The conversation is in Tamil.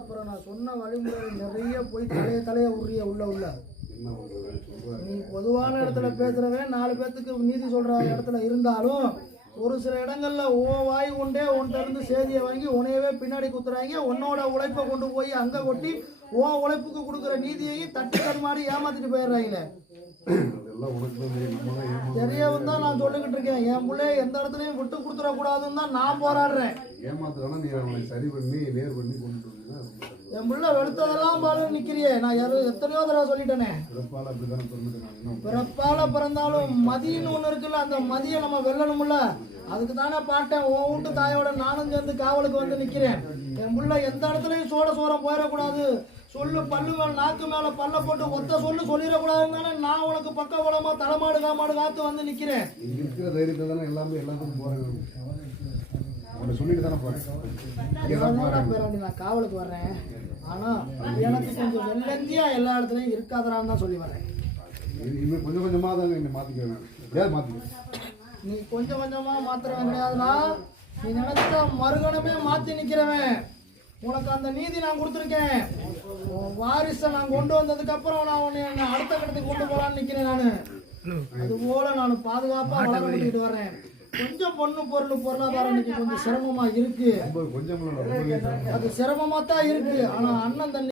அப்புறம் நான் சொன்ன வழிமுறை நிறைய போய் தலைய உரிய உள்ள நீ பொதுவான இடத்துல பேசுறவன் 4 பேத்துக்கு நீதி சொல்ற இடத்துல இருந்தாலும் ஒரு சில இடங்கள்ல வாய் கொண்டே உன்கிட்ட இருந்து செய்தியை வாங்கி உனையவே பின்னாடி குத்துறாங்க. உன்னோட உழைப்பை கொண்டு போய் அங்க கொட்டி உழைப்புக்கு கொடுக்குற நீதியையும் தட்டி தடுமாறி ஏமாத்திட்டு போயிடுறாங்களே. தெரியவும் தான் நான் சொல்லிக்கிட்டு இருக்கேன். என் பிள்ளை எந்த இடத்துலயும் விட்டு கொடுத்துட கூடாதுன்னு தான் நான் போராடுறேன். என் பிள்ளை வெளுத்ததெல்லாம் பாலு நிக்கிறியே. நான் எத்தனையோ தடவை சொல்லிட்டேனே. பிறப்பால பிறந்தாலும் மதியன்னு ஒண்ணு இருக்குல்ல, அந்த மதியை நம்ம வெல்லணும்ல. அதுக்கு தானே பாட்டேன். உன் வீட்டு தாயோட நானும் சேர்ந்து காவலுக்கு வந்து நிக்கிறேன். என் பிள்ளை எந்த இடத்துலயும் சோரம் போயிடக்கூடாது. சொல்லு பல்லு மேல நாக்கு மேல பல்ல போட்டு ஒத்த சொல்லிடக்கூடாதுன்னு தானே நான் உனக்கு பக்க பலமா தலைமாடு காமாடு காத்து வந்து நிக்கிறேன். நான் காவலுக்கு வர்றேன். ஆனா எனக்கு கொஞ்சம் வெள்ளந்தியா எல்லா இடத்துலயும் இருக்காதரான்னு தான் சொல்லி வர்றேன். கொஞ்சம் கொஞ்சமா தான் மாத்திக்கிறேன். நீ கொஞ்சம் கொஞ்சமா மாத்திரவன் கிடையாதுனா, நீ நினைச்சா மறுகணமே மாத்தி நிக்கிறவன். உனக்கு அந்த நீதி நான் கொடுத்துருக்கேன். வாரிசை நான் கொண்டு வந்ததுக்கு அப்புறம் நான் உன்னை அடுத்த கட்டத்துக்கு கொண்டு போலான்னு நிக்கிறேன். நானு அது போல நான் பாதுகாப்பா வளர்ந்துட்டு வர்றேன். கொஞ்சம் பொருளாதாரம் இன்னைக்கு கொஞ்சம் சிரமமா இருக்கு. அது சிரமமா தான் இருக்கு. ஆனா அண்ணன் தண்ணி